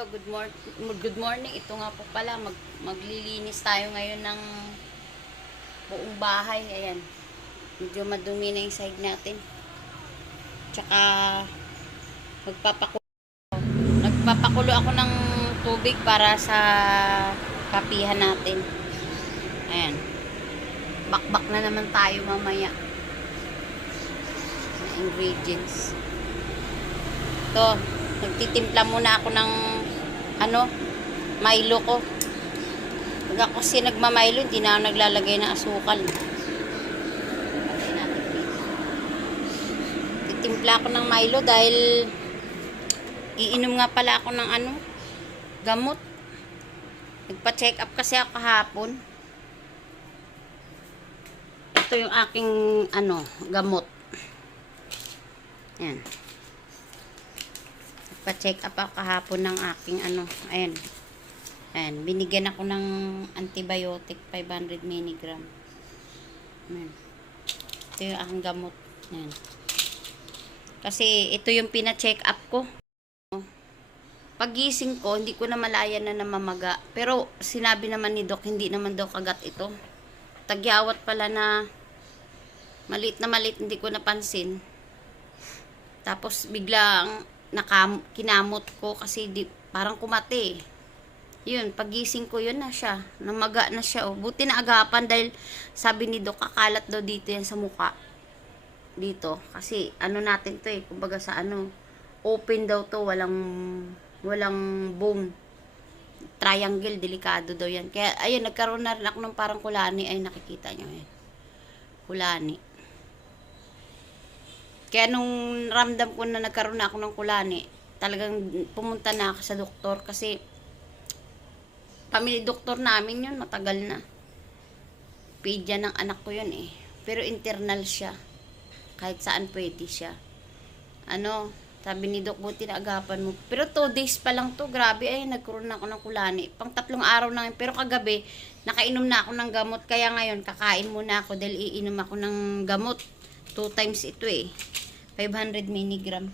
Hello, good morning. Ito nga po pala, maglilinis tayo ngayon ng buong bahay. Ayan. Medyo madumi na yung side natin. Tsaka nagpapakulo ako ng tubig para sa kapihan natin. Ayan. Bakbak na naman tayo mamaya. Na ingredients. Ito, nagtitimpla muna ako ng Milo ko. Pag ako kasi nagma-Milo, hindi na ako naglalagay ng asukal. Patay natin dito. Titimpla ako ng Milo dahil iinom nga pala ako ng gamot. Nagpa-check up kasi ako kahapon. Ito yung aking gamot. Yan. Pa-check up ako kahapon ng aking ayan. Ayan, binigyan ako ng antibiotic 500 mg. Ayan. Ito yung aking gamot. Ayan. Kasi ito yung pina-check up ko. Pagising ko, hindi ko na malaya na namamaga. Pero sinabi naman ni Doc, hindi naman daw kagat ito. Tagyawat pala na maliit, hindi ko napansin. Tapos biglang kinamot ko kasi parang kumate. Yun, pagising ko yun na siya. Namaga na siya. Oh. Buti na agapan dahil sabi ni Doc, kakalat daw dito yan sa muka. Dito. Kasi natin to kumbaga sa open daw to. Walang bone. Triangle, delikado daw yan. Kaya ayun, nagkaroon na rin ako ng parang kulani. Ay, nakikita nyo yan. Kulani. Kaya nung ramdam ko na nagkaroon na ako ng kulani, talagang pumunta na ako sa doktor kasi family doktor namin yun, matagal na. Pedya ng anak ko yun eh. Pero internal siya. Kahit saan pwede siya. Sabi ni Doc, buti na agapan mo. Pero 2 days pa lang to, grabe ay nagkaroon na ako ng kulani. Pang 3 araw na yun. Pero kagabi, nakainom na ako ng gamot. Kaya ngayon, kakain muna ako dahil iinom ako ng gamot. 2 times ito eh. 500 mg.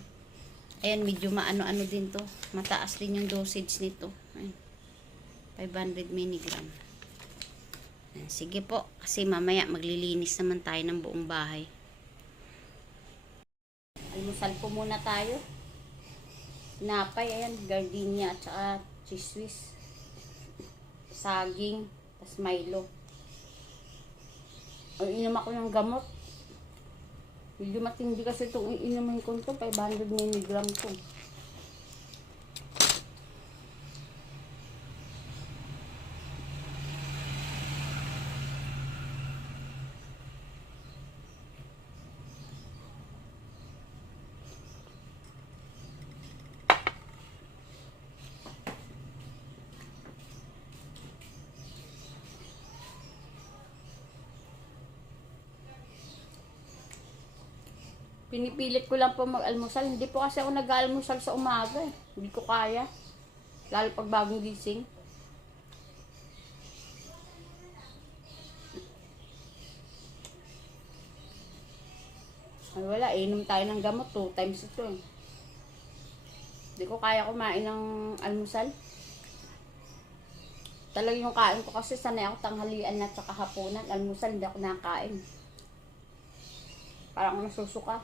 Ayan, medyo maano-ano din to. Mataas din yung dosage nito. Ayan. 500 mg. Ayan, sige po. Kasi mamaya maglilinis naman tayo ng buong bahay. Almusal po muna tayo. Napay, ayan, gardenia at saka cheese whiz. Saging, tas Milo. Inom ako ng gamot. Medyo matindi kasi itong iinumin ko ito. 500 mg to. Pinipilit ko lang po mag-almusal. Hindi po kasi ako nag-almusal sa umaga eh. Hindi ko kaya. Lalo pag bagong gising. Ay wala, inom tayo ng gamot 2 times ito eh. Hindi ko kaya kumain ng almusal. Talagang yung kain ko kasi sanay ako tanghalian at saka hapunan. Almusal hindi ako nakakain. Parang ako nasusuka.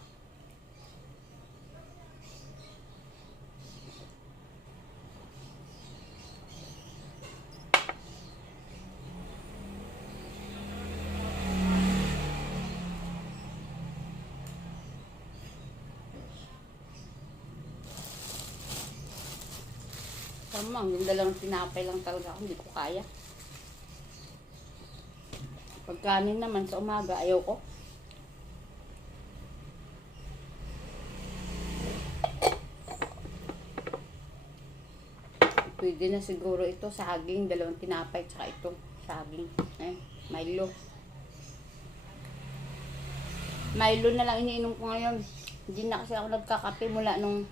Tama, yung dalawang tinapay lang talaga ako, hindi ko kaya. Pagkanin naman sa umaga, ayaw ko. Pwede na siguro ito, saging, dalawang tinapay, tsaka ito, saging. Milo. Milo na lang iniinom ko ngayon. Hindi na kasi ako nagkakape mula nung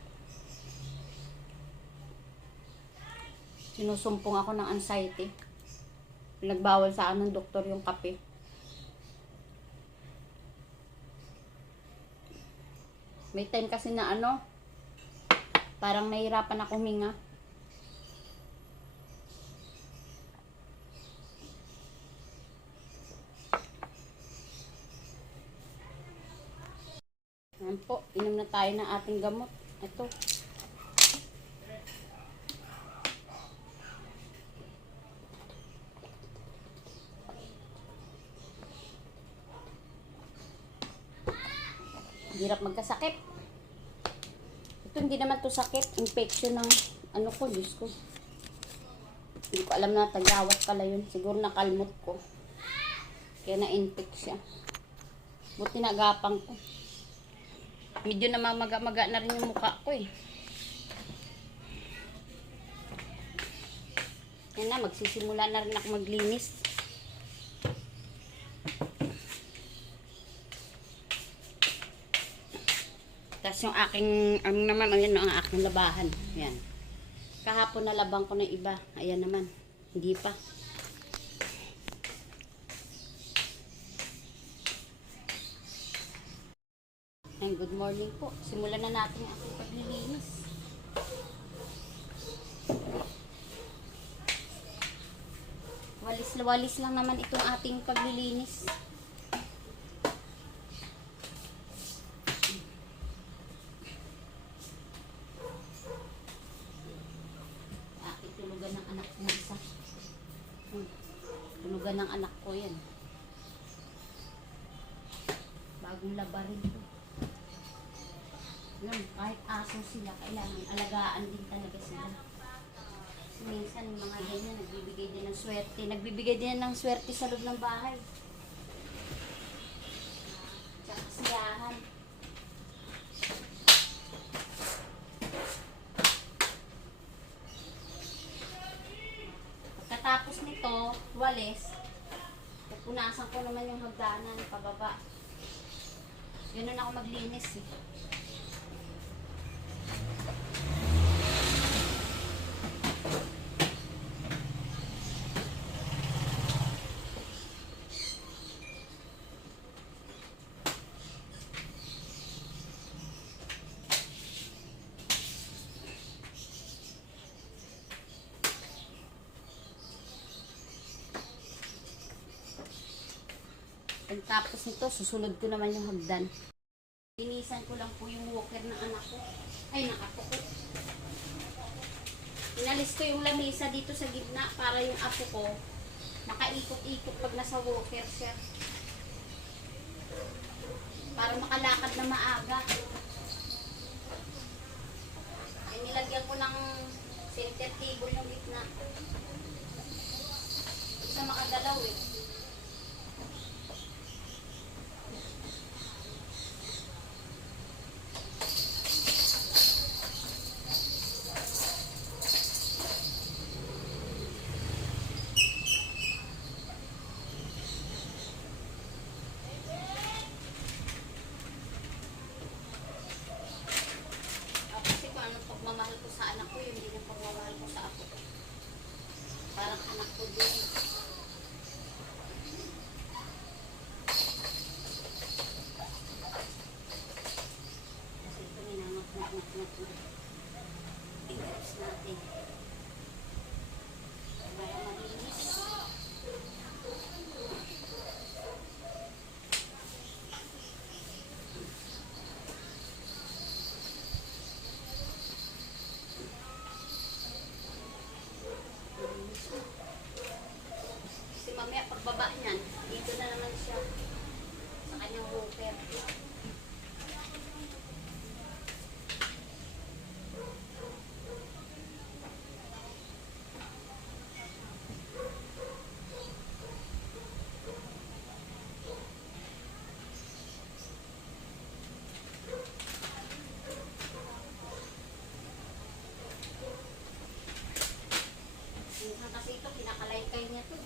sinusumpong ako ng anxiety. Nagbawal sa akin ng doktor yung kape. May time kasi na parang nahihirapan ako huminga. Yan po, inom na tayo ng ating gamot. Ito. Hirap magkasakit. Ito hindi naman to sakit. Infection ng ano ko, Diyos ko. Hindi ko alam na tagawat pala yun. Siguro nakalmot ko. Kaya na-infect siya. Buti nagapang ko. Medyo namamaga-maga na rin yung mukha ko eh. Yan na, magsisimula na rin ako maglinis. Tapos yung aking, naman, ayan ang aking labahan. Ayan. Kahapon nalabang ko na iba. Ayan naman. Hindi pa. Ayan, good morning po. Simulan na natin ang aking paglilinis. Walis lang naman itong ating paglilinis. Tulugan ng anak ko isa. Tulugan ng anak ko yan. Bagong laba rin ito. Yun, kahit aso sila, kailangan alagaan din talaga sila. Minsan mga ganyan, nagbibigay din ng swerte. Nagbibigay din ng swerte sa loob ng bahay. Tsaka kasiyahan. Pagkatapos nito, walis, pupunasan ko naman yung hagdanan, pababa. Ganun ako maglinis eh. Tapos nito, susunod ko naman yung hagdan. Linisan ko lang po yung walker ng anak ko. Ay, ng apo ko. Inalis ko yung lamesa dito sa gitna para yung apo ko makaikot-ikot pag nasa walker siya. Para makalakad na maaga. Ay, nilagyan ko ng center table yung gitna. Hindi siya makagalaw eh. Pagmamahal ko sa anak ko, yung hindi yung pagmamahal ko sa ako. Parang anak ko din. Kasi ito minangat-ngat-ngat-ngat na. Fingers natin. Para malinis. Mamaya pagbaba niyan, dito na naman siya sa kanyang walker. Minsan kasi ito, pinakalaykay niya to.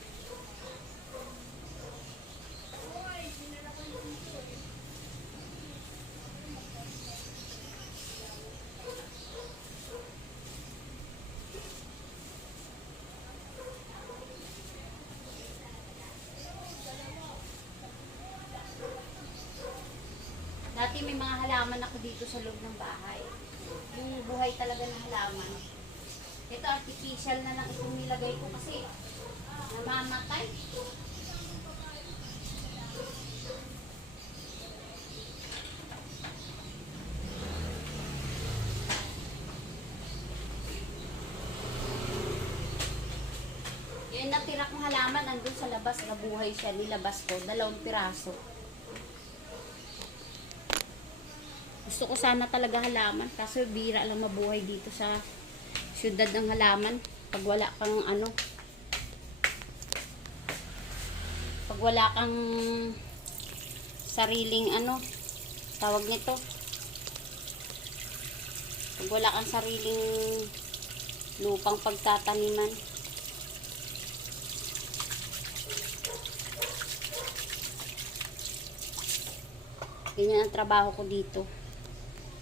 Dati may mga halaman ako dito sa loob ng bahay. Yung buhay talaga ng halaman. Ito artificial na lang itong nilagay ko kasi namamatay. halaman nandun sa labas, nabuhay siya, nilabas ko, 2 piraso. Gusto ko sana talaga halaman, kaso bira lang mabuhay dito sa syudad ng halaman. Pag wala kang ano, pag wala kang sariling ano, tawag nito, pag wala kang sariling lupang pagtataniman. Ganyan ang trabaho ko dito.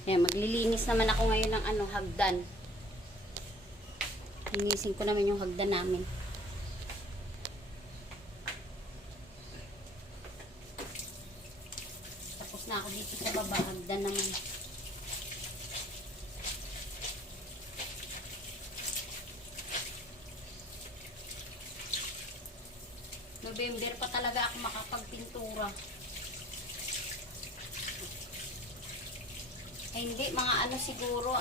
Kaya maglilinis naman ako ngayon ng ano, hagdan. Linisin ko naman yung hagdan namin. Tapos na ako dito sa baba, hagdan naman. November pa talaga ako makapagpintura. Ay, hindi, mga ano siguro,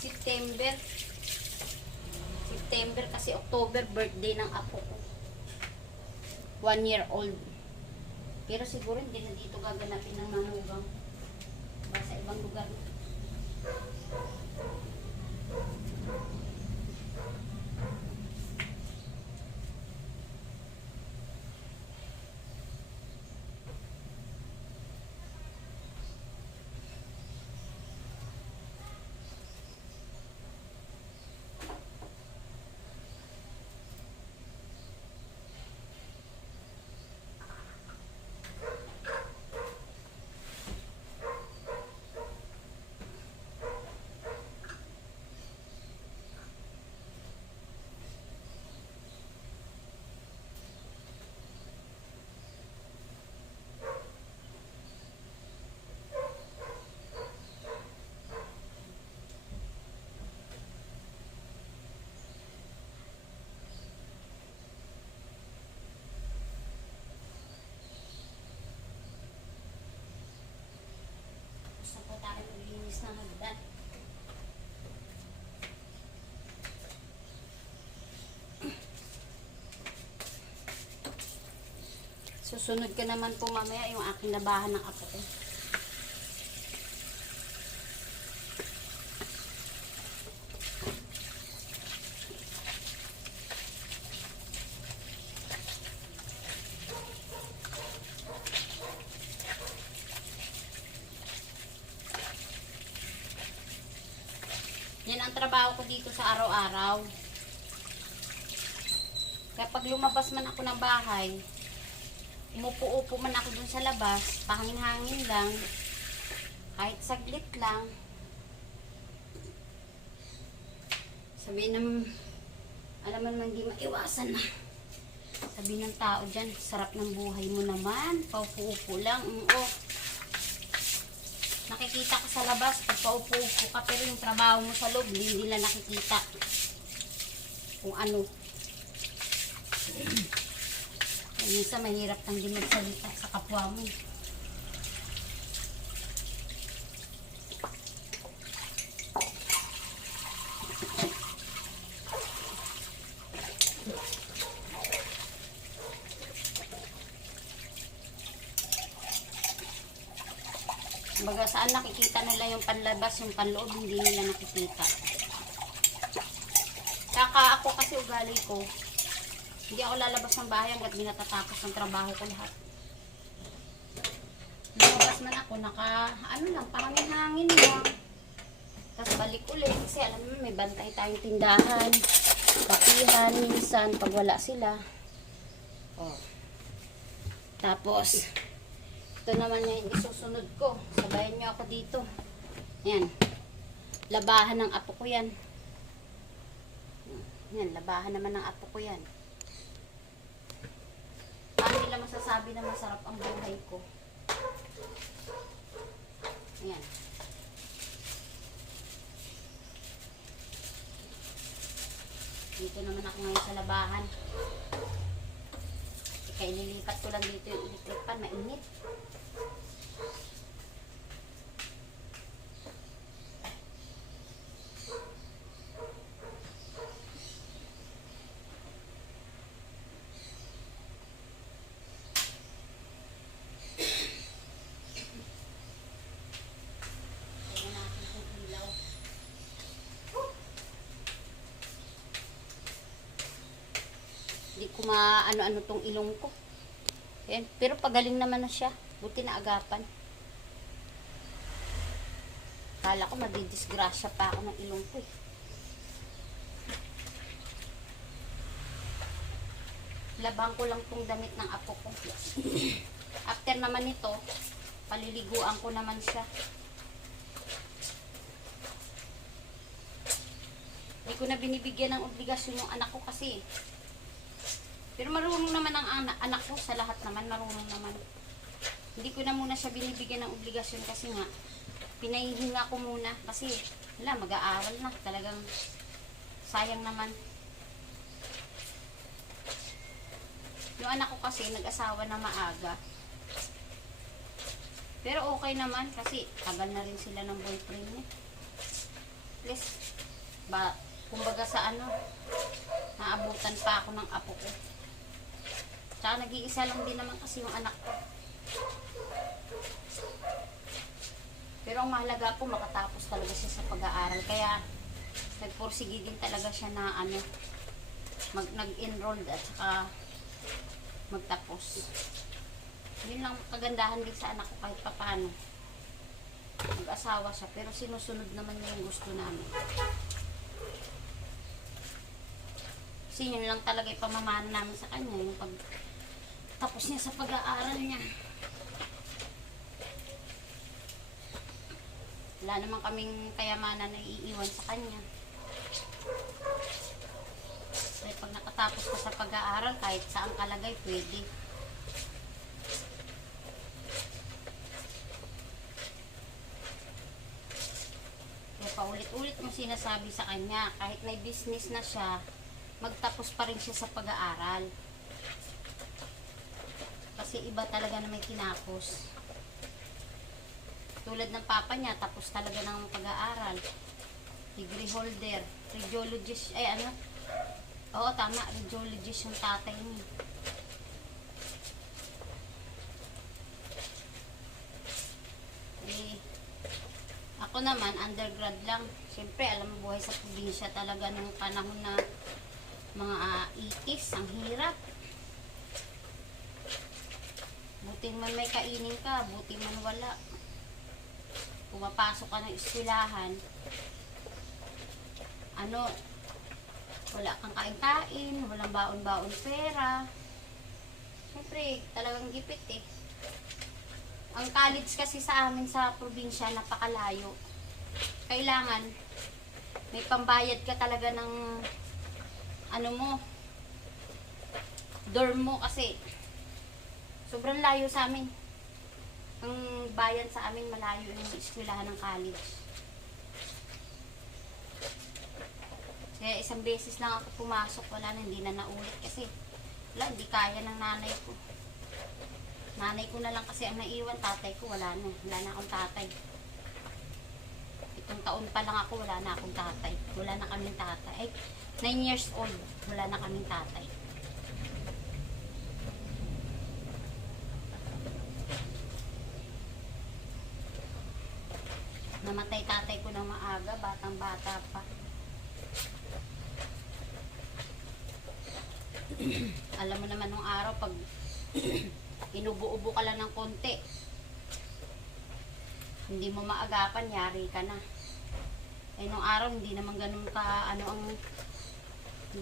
September. September kasi October birthday ng apo ko. 1 year old. Pero siguro hindi na dito gaganapin ng manugang. Basta ibang lugar. Gusto ko tayo maglinis ng hagdan. Susunod ka naman po mamaya yung aking labahan ng apo ko. Yan ang trabaho ko dito sa araw-araw. Kaya pag lumabas man ako ng bahay, umupo-upo man ako dun sa labas, pahangin-hangin lang, kahit saglit lang. Sabihin ng, alam mo naman, hindi maiwasan na. Sabihin ng tao dyan, sarap ng buhay mo naman, paupo-upo lang. Nakikita ka sa labas, pag paupo-upo ka, pero yung trabaho mo sa loob, hindi nila nakikita kung ano. Minsan mahirap kang di magsalita sa kapwa mo. Baga saan nakikita nila yung panlabas, yung panloob, hindi nila nakikita. Kaka ako kasi ugali ko, hindi ako lalabas ng bahay hanggat di natatapos ang trabaho ko lahat. Lumabas man ako, ano lang, pangangin-hangin lang. Tapos balik ulit, kasi alam mo, may bantay tayong tindahan, kapihan, minsan, pag wala sila. Tapos, ito naman yung isusunod ko. Sabayan nyo ako dito. Ayan. Labahan ng apo ko yan. Ayan, labahan naman ng apo ko yan. Paano nila masasabi na masarap ang buhay ko? Ayan. Dito naman ako ngayon sa labahan. Kaya nilipat ko lang dito yung electric pan, mainit. ko maano-ano tong ilong ko. Ayan. Pero pagaling naman na siya. Buti na agapan. Kala ko madidisgrasya pa ako ng ilong ko eh. Labang ko lang tong damit ng apo ko. After naman nito, paliliguan ko naman siya. Hindi ko na binibigyan ng obligasyon yung anak ko kasi. Pero marunong naman ang anak ko sa lahat naman, marunong naman. Hindi ko na muna siya binibigyan ng obligasyon kasi nga, pinahihinga ko muna kasi wala, mag-aaral na. Talagang sayang naman. Yung anak ko kasi nag-asawa na maaga. Pero okay naman kasi tagal na rin sila ng boyfriend niya. Please, kumbaga sa naabutan pa ako ng apo ko. Tsaka nag-iisa lang din naman kasi yung anak ko. Pero ang mahalaga po, makatapos talaga siya sa pag-aaral. Kaya, nagporsige din talaga siya na nag-enroll at saka magtapos. Yun lang kagandahan din sa anak ko kahit papano. Mag-asawa siya, pero sinusunod naman niya yung gusto namin. Kasi yun lang talaga yung pamamana namin sa kanya, yung tapos niya sa pag-aaral niya. Wala naman kaming kayamanan na iiwan sa kanya. Kaya pag nakatapos ka sa pag-aaral, kahit saan kalagay, pwede. Kaya paulit-ulit mo sinasabi sa kanya, kahit may business na siya, magtapos pa rin siya sa pag-aaral. Kasi iba talaga na may tinapos. Tulad ng papa niya, tapos talaga ng pag-aaral. Degree holder, radiologist, oo tama, radiologist yung tatay niya. Ako naman, undergrad lang. Siyempre, alam mo, buhay sa probinsya talaga nung panahon na mga 80s, ang hirap. Buti man may kainin ka, buti man wala. Pumapasok ka ng eskwelahan, wala kang kain-kain, walang baon-baon pera. Siyempre, talagang gipit eh. Ang college kasi sa amin sa probinsya, napakalayo. Kailangan, may pambayad ka talaga ng dorm mo kasi sobrang layo sa amin. Ang bayan sa amin malayo yung eskwelahan ng college. Kaya isang beses lang ako pumasok, wala na, hindi na naulit kasi wala, hindi kaya ng nanay ko. Nanay ko na lang kasi ang naiwan, tatay ko wala na akong tatay. Itong taon pa lang ako, wala na akong tatay. Wala na kaming tatay. 9 years old, wala na kaming tatay. Namatay tatay ko ng maaga, batang-bata pa. Alam mo naman nung araw, pag inubo-ubo ka lang ng konti, hindi mo maagapan, yari ka na. Eh nung araw, hindi naman ganun ka, ang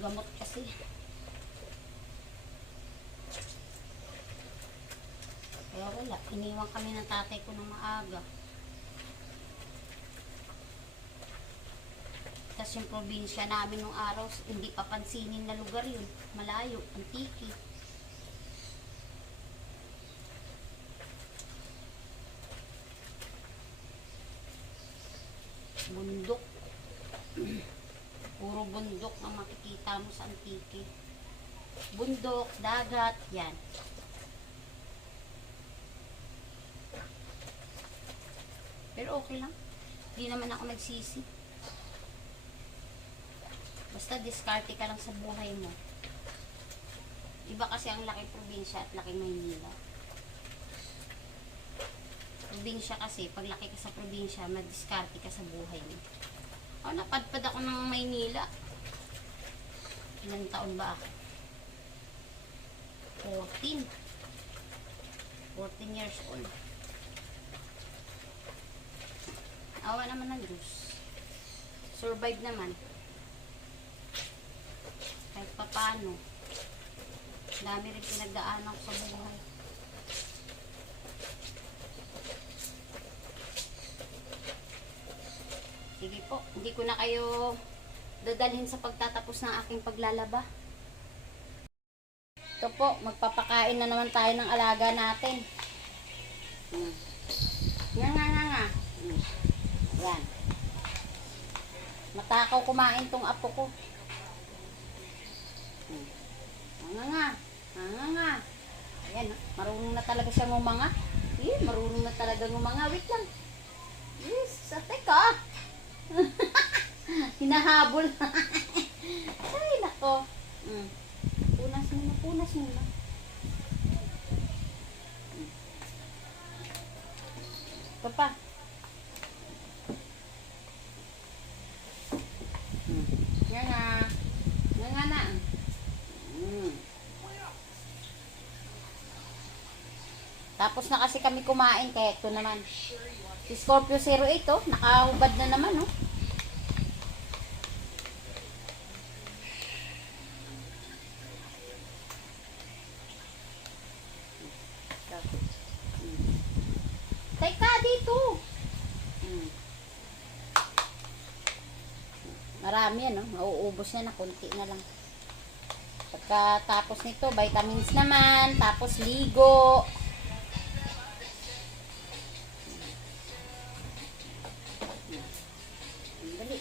gamot kasi. Kaya wala, iniwan kami ng tatay ko ng maaga. Tapos yung probinsya namin nung araw, hindi pa pansinin na lugar yun. Malayo, Antique. Bundok. Puro bundok ang makikita mo sa Antique. Bundok, dagat, yan. Pero okay lang. Hindi naman ako nagsisi. Basta diskarte ka lang sa buhay mo. Iba kasi ang laking probinsya at laking Maynila. Probinsya kasi, pag laki ka sa probinsya, madiskarte ka sa buhay mo. Napadpad ako ng Maynila. Ilang taon ba ako? 14. 14 years old. Awa naman ng Diyos. Survive naman. Kahit papano. Dami rin pinagdaanan ko sa buhay. Sige po, hindi ko na kayo dadalhin sa pagtatapos ng aking paglalaba. Ito po, magpapakain na naman tayo ng alaga natin. Nga. Yan. Matakaw kumain tong apo ko. Nga. Ayan, marunong na talaga siya ngumanga. Marunong na talaga ngumanga. Wait lang. Yes, teka. Hinahabol. Ay, nako. Punas muna. Ito pa. Nga na. Tapos na kasi kami kumain, kaya ito naman. Si Scorpio 08, oh, nakahubad na naman, oh. Teka, dito. Marami yan, oh. Mauubos na, konti na lang. Pagkatapos nito, vitamins naman, tapos ligo. Dali.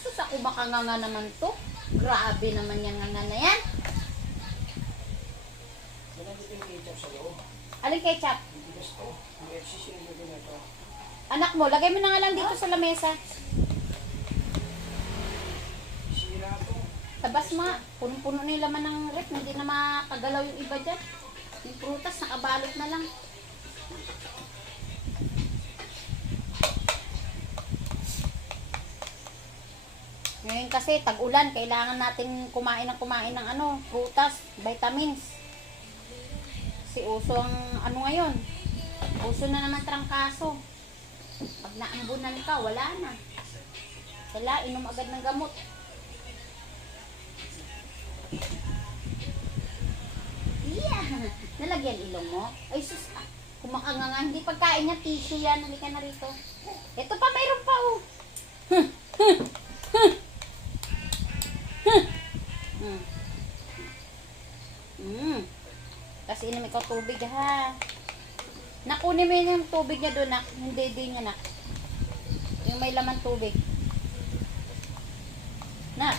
Sus, ako makanganga naman to. Grabe naman yung nganga na yan. Alin ketchup? Anak mo, lagay mo na nga lang dito sa lamesa. Tabas mga, punong-puno na yung laman ng rep. Hindi na makagalaw yung iba dyan. Yung prutas, nakabalot na lang. Ngayon kasi, tag-ulan. Kailangan natin kumain ng prutas, vitamins. Kasi uso ang ngayon. Uso na naman trangkaso. Pag naambunan ka, wala na. Kailangan inom agad ng gamot. Nalagyan ilong mo? Ay sus, kumakanganga. Hindi pagkain niya, tissue yan. Halika na rito. Ito pa, mayroon pa, oh. Kasi inom ikaw tubig, ha. Nakunin mo yung tubig niya doon, nak. Hindi niya, nak. Yung may laman tubig. Nak.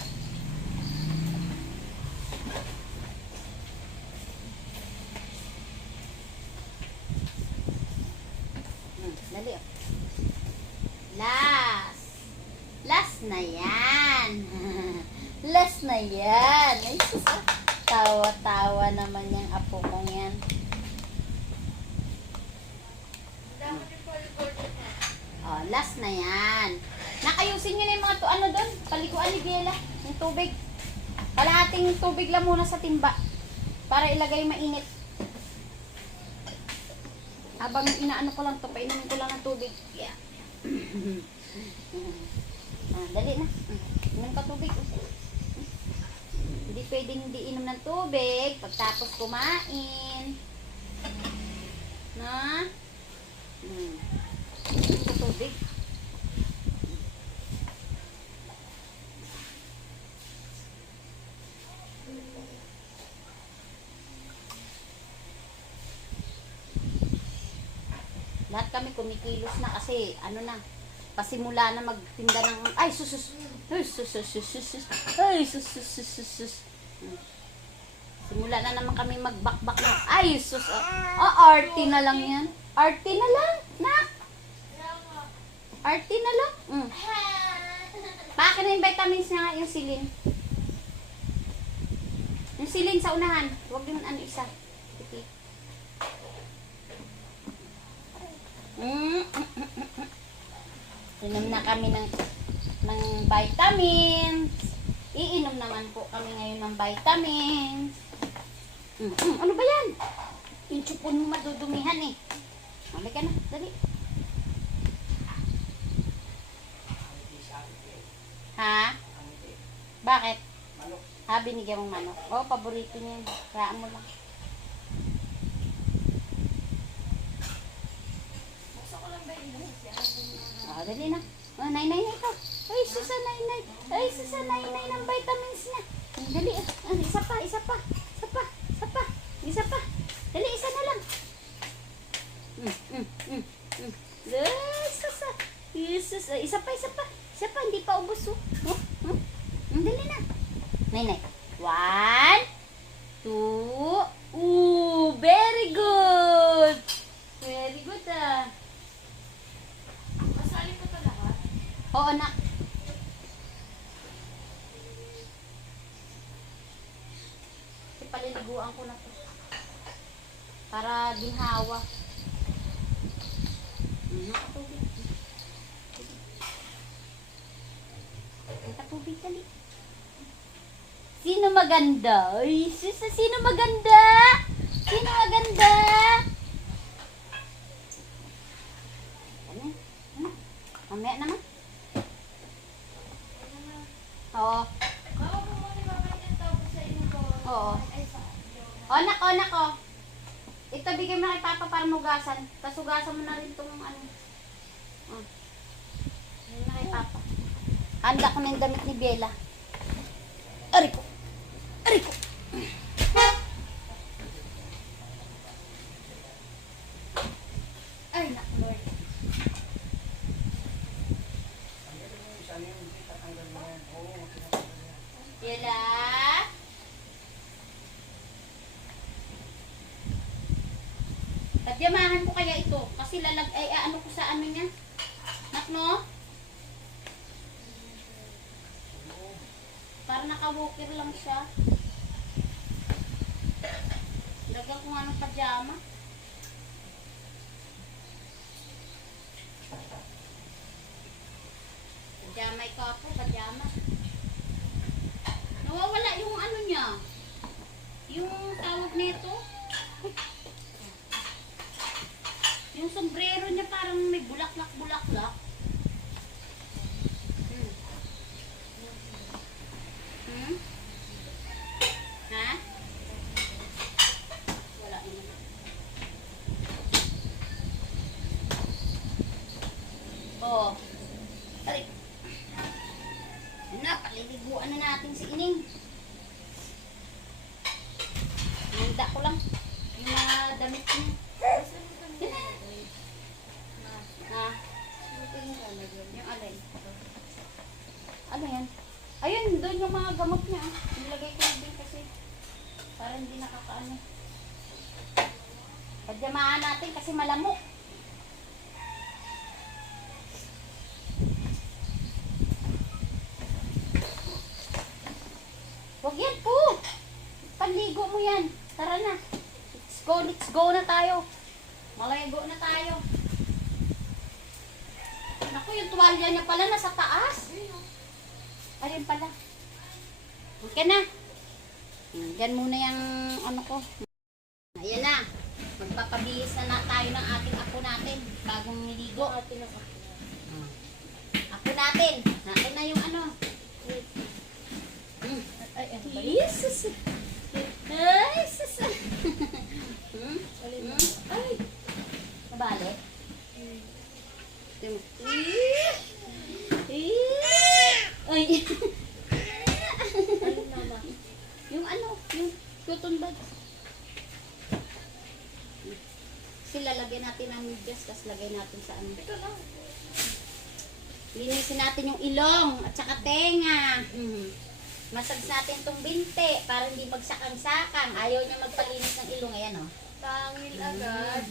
Dali, oh. Last na yan. Last na yan. Ay, sus, ah. Tawa-tawa naman yung apo kong yan. Oh, last na yan. Nakayusin nyo na yung mga doon. Paliguan ni Biela. Yung tubig. Kalahating tubig lang muna sa timba. Para ilagay mainit. Habang inaano ko lang to, painumin ko lang ng tubig. Yeah. Dali na. Inom ka tubig. Hindi pwedeng hindi inom ng tubig pagtapos kumain. Na? Inom ka tubig. Lahat kami kumikilos na kasi pasimula na magtinda ng simula na naman kami magbakbak ng arty na lang yan. Arty na lang, nak. Arty na lang. Pakin na yung vitamins nga, yung silin. Yung silin sa unahan. Huwag yung isa. Inom na kami ng vitamins. Iinom naman po kami ngayon ng vitamins. Ano ba yan? Yung tsupon mo madudumihan eh. Halika na, dali. Ha? Bakit? Ha, binigyan mong manok. Oh, paborito niya yun. Raan mo lang. Oh, dali na. Oh, nay ito. Ay, susa, nay. Ay, susa, nay ng vitamins na. Dali, isa pa. Isa pa. Dali, isa na lang. Ay, susa. Jesus, isa pa. Hindi pa ubos, oh. Dali na. Nay. 1, 2. Very good. Very good, ah. Masali ko talaga. Oo, anak. Paliliguan ko na to. Para ginhawa. Tubig. Tubig, dali. Sino maganda? Ay, sino maganda? Sino maganda? Ano? Mamaya naman. Oo. Bawa po mo ni Mama yung tawag sa inyo ko. Oo. Ay, sa Anak, oh. Ito, bigay mo na kay Papa para mugasan. Tapos hugasan mo na rin itong ano. Oh. Bigay na kay Papa. Handa ko na yung damit ni Bella. Ariko. Ay, naku, Lord. Bella. Tadyamahan ko kaya ito. Kasi ano ko sa ano niya. Nakno? Para naka-walker lang siya. Lagyan ko nga ng pajama. Pajama ikaw po, pajama. Nawawala yung ano niya. Yung tawag nito. Yung sombrero niya parang may bulaklak. Ha? Wala naman. Oh. Tarik. Paliliguan na natin si Ining. Handa ko lang. Yung mga damit niya. Ha? Yung alay. Ano yan? Ayun, doon yung mga gamot niya. Nilagay ko din kasi para hindi nakakaano. Pagyamaan natin kasi malamok. Huwag yan po. Panligo mo yan. Tara na. Let's go na tayo. Malego na tayo. Naku, yung tuwalya niya pala nasa taas. Ayun pala. Okay na. Diyan muna yung ano ko. Ayan na. Magpapabihis na tayo ng ating apo natin. Bagong niligo. Apo natin. Natin na yung ano. Jesus. Ay, sus. Ay. Nabalik. Ay. Yung ano, yung cotton buds. Sila lagyan natin ng medyas, tapos lagay natin sa ano. ito lang. Linisin natin yung ilong at saka tenga. Massage natin itong binte para hindi magsakang-sakang. Ayaw niya magpalinis ng ilong. Ayan o. Tangil agad.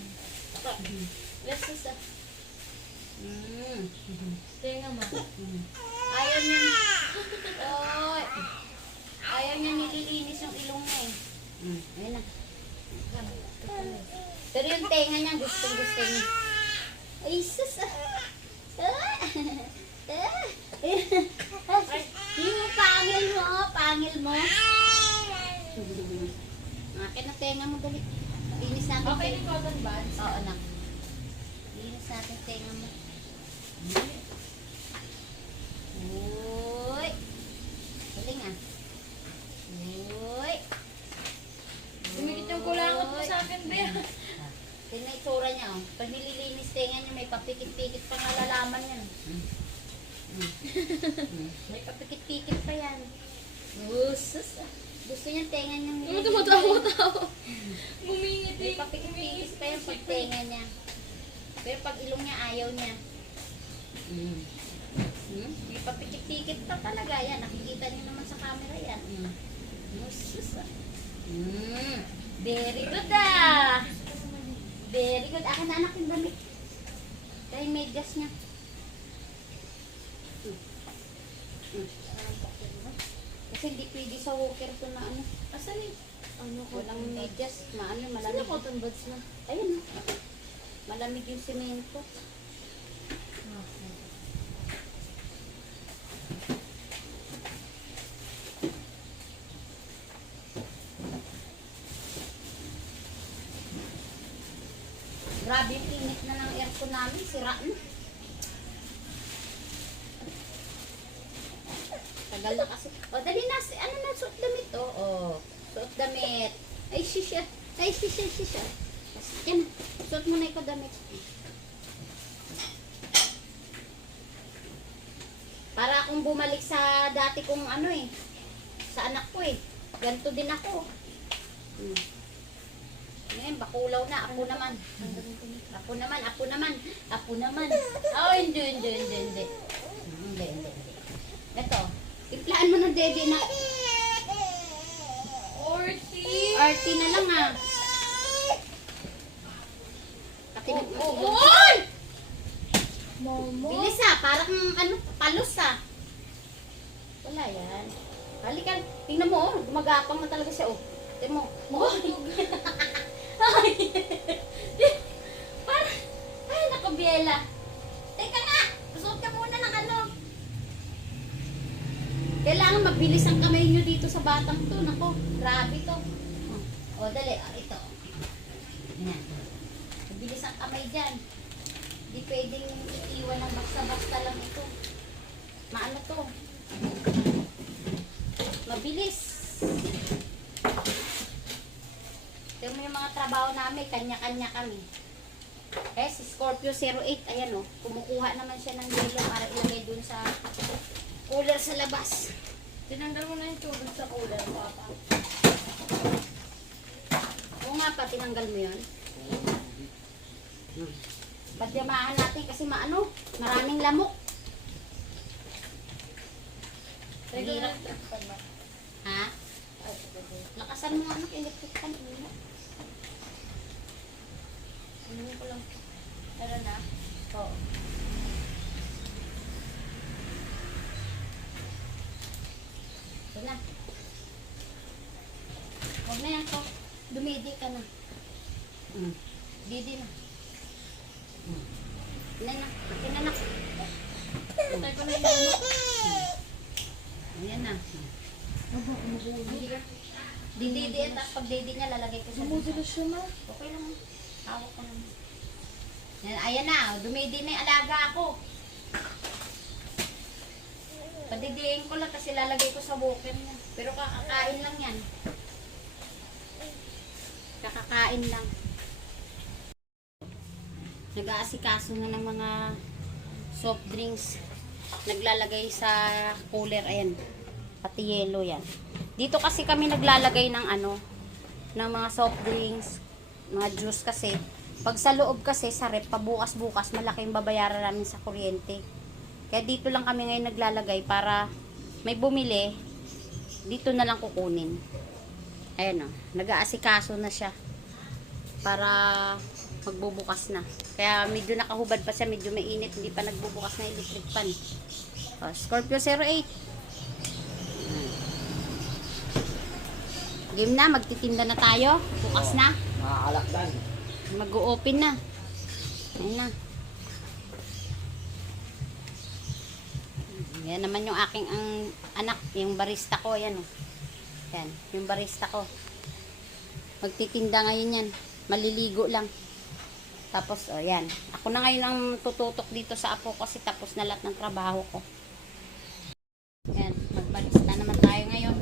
Let's just... Tenga mo. Ayaw niya... Oy! Ayaw niya nililinis yung ilong niya eh. Ayan na. Pero yung tenga niya, gusto niya. Ay, sus! Yung pangil mo. Okay Akin ang tenga mo, dali. Linis natin. Okay tenga. ng cotton buds? Oo, anak. Linis natin tenga mo. Uy. Galing ah. Uy. Dumikit yung kulangot mo sa akin, Be. Tingnan yung itsura niya, oh. Pag nililinis tenga niya, may papikit-pikit pa nga lalaman yan. May papikit-pikit pa yan. Sus. Gusto niya tenga niyang Ano tumatawa-tawa? May Bumingiti. papikit-pikit pa yan pag tenga niya. Pero pag ilong niya, ayaw niya. May papikit-pikit pa talaga yan. Nakikita niyo naman sa camera yan. Sus. Very good ah. Very good. Akin na anak yung damit. Dahil may gas niya. Kasi hindi pwede sa walker to na ano. Asan yung ano ko? Walang medyas. Maano, Saan malamig. yung cotton buds na? Ayun. Malamig yung simento. Grabe yung init na ng aircon namin. Sira na. Tagal na kasi. O, dali na. Ano na, suot damit to? O, suot damit. Ay, shisha. Ay, shisha. Yan. Suot mo na ikaw damit. Para akong bumalik sa dati kong ano eh. Sa anak ko eh. Ganto din ako. Ngayon, bakulaw na. Ako naman. Ako naman. Oh, hindi. Ito. Implaan mo ng dede na. Orty! Arty na lang ah. Oy! Momo? Bilis ah. Parang ano, palos ah. Wala yan. Halika. Tingnan mo oh. Gumagapang na talaga siya oh. Tingnan mo. Oh. Ay. Parang, ay naku Biela. Teka nga. Suot ka muna ng ano. Kailangan mabilis ang kamay nyo dito sa batang to. Nako, grabe to. O, dali. Ito. Yan. Mabilis ang kamay dyan. Hindi pwedeng iiwan ng basta-basta lang ito. Maano to? Mabilis. Ito mo yung mga trabaho namin. Kanya-kanya kami. Si Scorpio 08. Ayan o. Kumukuha naman siya ng yelo para ilagay dun sa cooler sa labas. Tinanggal mo na yung tubig sa cooler, Papa. Oo nga pa, tinanggal mo yun. Padyamahan natin kasi maraming lamok. Hirap. Ha? Lakasan mo anak, electric fan. Ano ko lang. Tara na. Oo. Ito na. Huwag na yan ko. Dumidi ka na. Didi na. Akin na. Patay ko na yung mama. Ayan na. Didi at tapos pag didi niya lalagay ko sa Mamudulo siya na. okay lang. Hawak ko naman. Ayan na. Dumidi na yung alaga ako. Padidiin ko lang kasi lalagay ko sa walker niya. Pero kakakain lang yan. Kakakain lang. Nag-aasikaso na ng mga soft drinks. Naglalagay sa cooler. Ayan. Pati yelo yan. Dito kasi kami naglalagay ng ng mga soft drinks, mga juice kasi. Pag sa loob kasi, sa rep, pabukas-bukas, malaking babayaran namin sa kuryente. Kaya dito lang kami ngayon naglalagay para may bumili, dito na lang kukunin. Ayan o, nag-aasikaso na siya para magbubukas na. Kaya medyo nakahubad pa siya, medyo mainit, hindi pa nagbubukas na electric fan. O, Scorpio 08. Game na, magtitinda na tayo. Bukas na. Makakalakdan. Mag-o-open na. Ayan na. Yan naman yung aking anak, yung barista ko, yan o. Yan, yung barista ko. Magtitinda ngayon yan. Maliligo lang. Tapos, o yan. Ako na ngayon ang tututok dito sa apo kasi tapos na lahat ng trabaho ko. Yan. Magbalista naman tayo ngayon.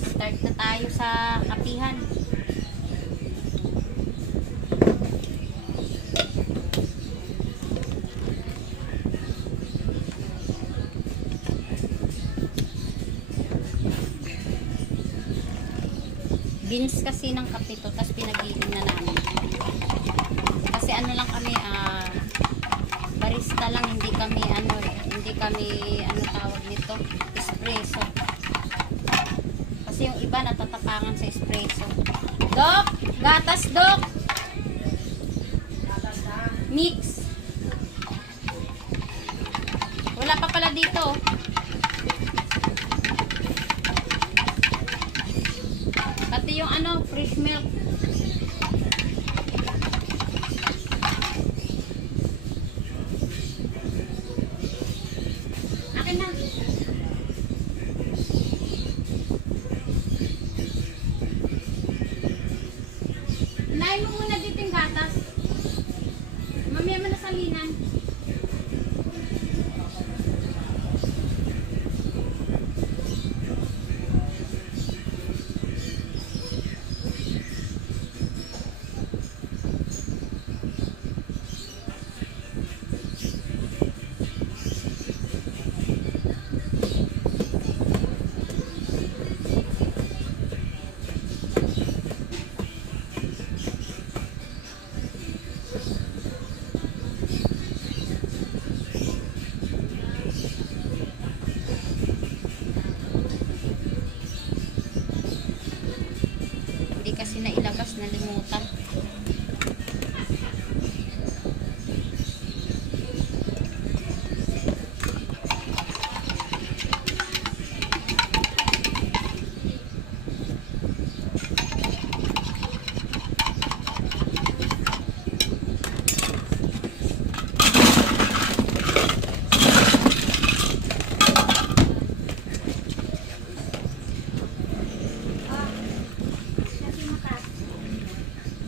Start na tayo sa kapihan. Beans kasi ng kape to, tapos pinag-iinom na namin. Kasi ano lang kami, barista lang, hindi kami tawag nito, espresso. Kasi yung iba natatapangan sa espresso. Dok! Gatas, Dok! Mix. Wala pa pala dito. Pati yung fresh milk. Akin na. Unahin mo muna dito yung gatas. Mamaya mo na salinan. Kasi nailabas, nalimutan.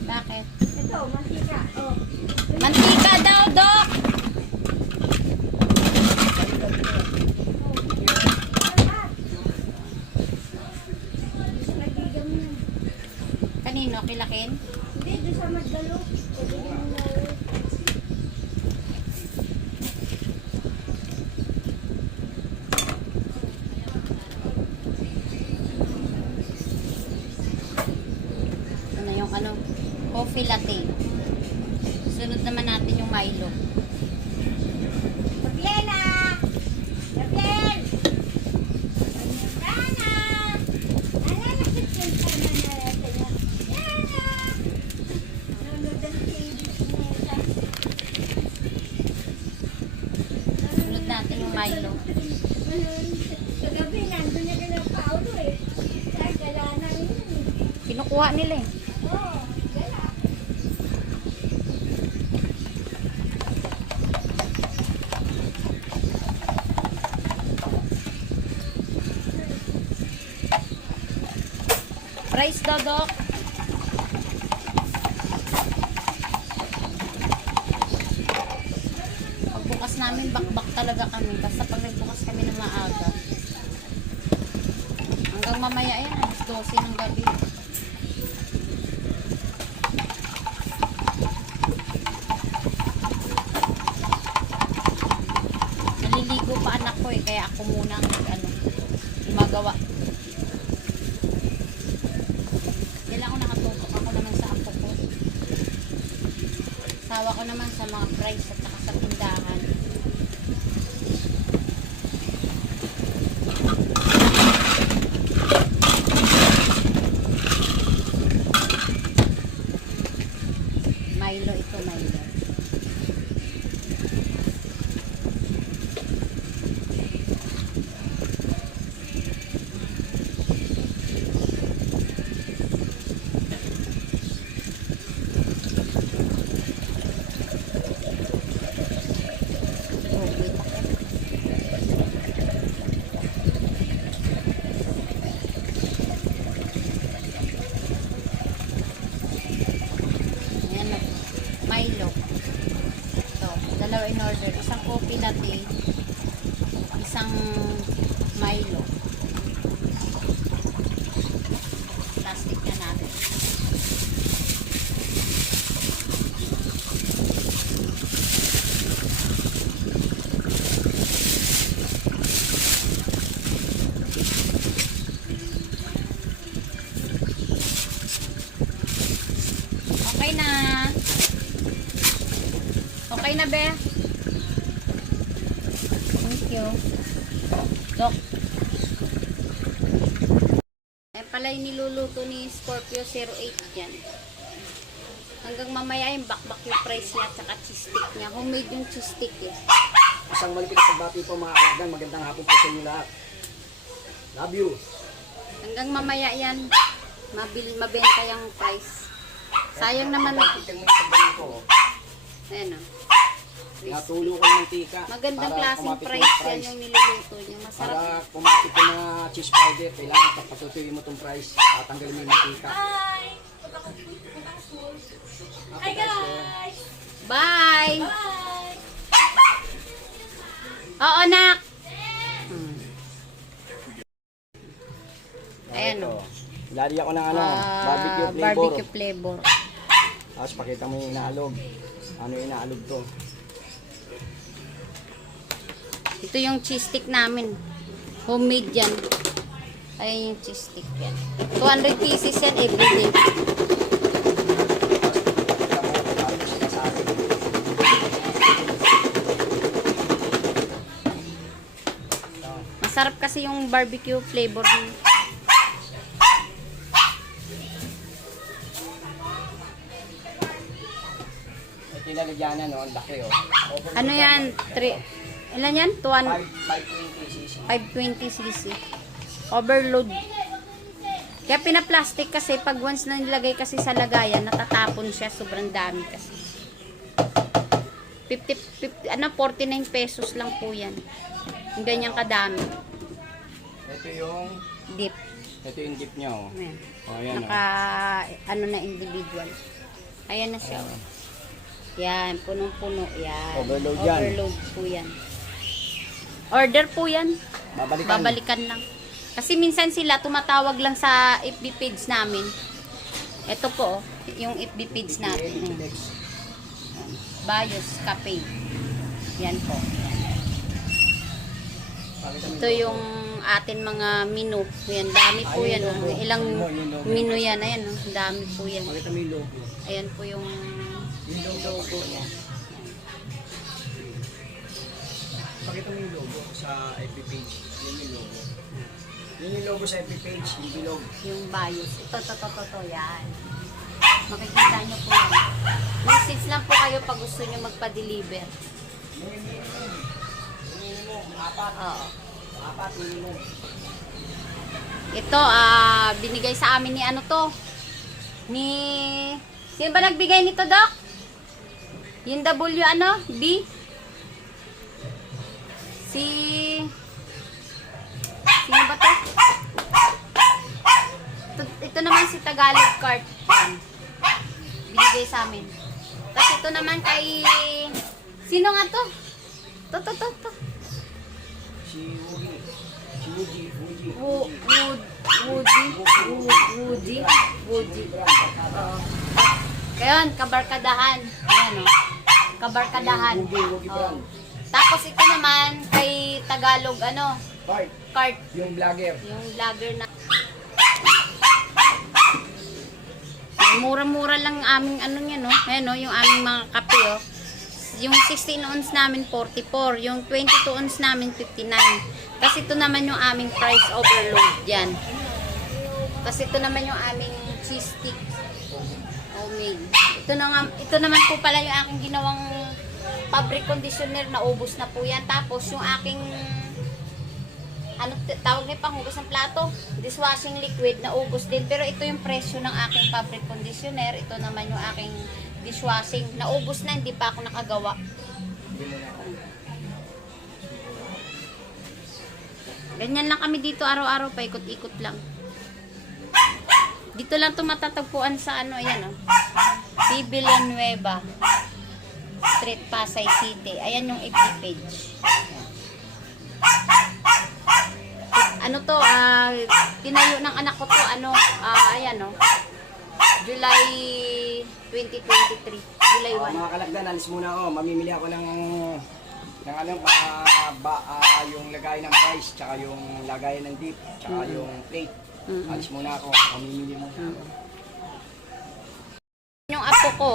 Bakit? Ito, mantika. Oh. Mantika daw, Dok! Kanino? Kilakin? Hindi, doon sa Magdalo. Ano yung coffee latte. Sunod naman natin yung Milo. Gabriela! Gabriel! Rana! Nalalakit yung kanya na natin. Rana! Nanonood ang TV nila. Sunod natin yung Milo. Kagabi, nandun na rin ang Paulo eh. Ay, gala na rin yun eh. Kinukuha nila eh. Oo, gala. Rice daw, Dok. Pagbukas namin, bakbak talaga kami. Basta pag nagbukas kami ng maaga. Hanggang mamaya yan, alas 12 ng gabi. Naliligo pa anak ko eh, kaya ako muna ang gumagawa. Kailangan ko nakatutok ako naman sa apo ko. Sawa ko naman sa mga fries at saka sa tindahan. Milo ito, Milo. isang coffee latte, isang Milo. Plastic na natin. Okay na. Okay na, be? Thank you. Dok. Eh pala yung niluluto ni Scorpio 08 yan. Hanggang mamaya yung bakbak yung price niya at saka cheese stick niya. Homemade yung cheese stick eh. Isang malapit na pagbati po mga kalagdan. Magandang hapon po sa inyo lahat. Love you. Hanggang mamaya yan. Mabenta yung price. Sayang naman. Tingnan mo yung pagdating ko. Ayan o. Natulo ko yung mantika. Magandang para klaseng kumapit price yung yan yung niluluto niya. Masarap. Para kumapit yung mga cheese powder, kailangan patutuyin mo itong price. Tatanggalin mo yung mantika. Hi! Hi guys! Bye! Bye! Oo, nak! Ayan o. Lari ako ng ano, barbecue flavor. Barbecue flavor. Tapos pakita mo yung inaalog. Ano yung inaalog to? Ito yung cheese stick namin. Homemade yan. Ayan yung cheese stick yan. 200 pieces yan everyday. Masarap kasi yung barbecue flavor. Ito yung lalagyanan, no? Ang laki, oh. Ano yan? Ilan yan? 520 cc. 520 cc. Overload. Kaya pinaplastic kasi pag once na nilagay kasi sa lagayan, natatapon siya. Sobrang dami kasi. 49 pesos lang po yan. Yung ganyang kadami. Ito yung Dip. dip niya, oh. Ayan. Oh, ayan, Naka, ano na individual. Ayan na siya. Oh. Yan, punong-puno. Yan. Overload yan. Overload po yan. Order po yan. Babalikan. Babalikan lang. Kasi minsan sila tumatawag lang sa FB page namin. Ito po, yung FB page natin. Bayos Cafe. Yan po. Ito yung atin mga menu. Yan, dami po yan. Oh. Ilang menu yan. Ayan, oh. Dami po yan. Pakita mo yung logo. Ayan po yung logo yan. Pakita mo yung logo sa FB page. Yun yung logo. Yun yung logo sa FB page, yung bilog. Yung bios. Ito. Yan. Makikita nyo po yan. Message lang po kayo pag gusto nyo magpa-deliver. Minimum, 4. Oo. 4 minimum. Ito, binigay sa amin ni ano to? Sino ba nagbigay nito, Doc? Yung W ano? B? Sino ba to? Ito naman si Tagalog Cart. Yan. Binigay sa amin. Tapos ito naman kay... Sino nga to? To. Si Woody. Si Woody. Woody. Ngayon, kabarkadahan. Ayan o. Kabarkadahan. Woody Oh. Tapos ito naman kay Tagalog Bart, Cart. yung vlogger. Yung vlogger na. Mura-mura lang aming niya, no? Ayan, no? Yung aming mga kape, oh. Yung 16 ounce namin, 44. Yung 22 ounce namin, 59. Tapos ito naman yung aming price overload. Yan. Tapos ito naman yung aming cheese stick. Homemade. Ito naman po pala yung aking ginawang fabric conditioner. Naubos na po yan. Tapos yung aking tawag na panghugas ng plato, dishwashing liquid, naubos din. Pero ito yung presyo ng aking fabric conditioner. Ito naman yung aking dishwashing. Naubos na, hindi pa ako nakagawa. Ganyan lang kami dito araw-araw, paikot-ikot lang. Dito lang ito matatagpuan sa ayan, oh. P. Villanueva. Street, Pasay City. Ayan yung FB page. Ano to, tinayo ng anak ko to, ayan o, July 2023, July 1. Mga kalagdan, alis muna ako. Mamimili ako ng yung lagay ng price, tsaka yung lagay ng dip, tsaka yung plate. Alis muna ako. Mamimili muna ako. Yung apo ko,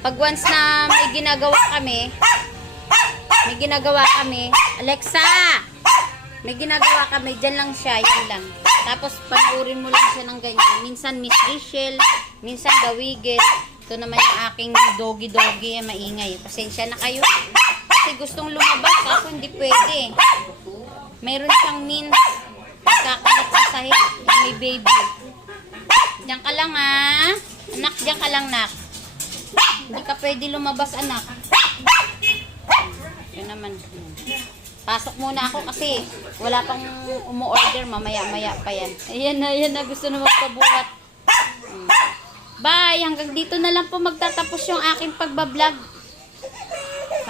pag once na may ginagawa kami, Alexa! May ginagawa kami, dyan lang siya, yan lang. Tapos panuorin mo lang siya ng ganyan. Minsan Miss Rachel, minsan Gawigel. Ito naman yung aking doggy, maingay. Pasensya na kayo. Kasi gustong lumabas, kaso hindi pwede. Mayroon siyang means, kakalat sa sahig, yung may baby. Diyan ka lang ha. Anak, diyan ka lang nak. Hindi ka pwede lumabas anak. Yun naman. Pasok muna ako kasi wala pang umu-order, mamaya-maya pa yan. Ayan na, gusto na magpabuhat. Bye! Hanggang dito na lang po magtatapos yung aking pagbablog.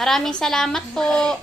Maraming salamat po.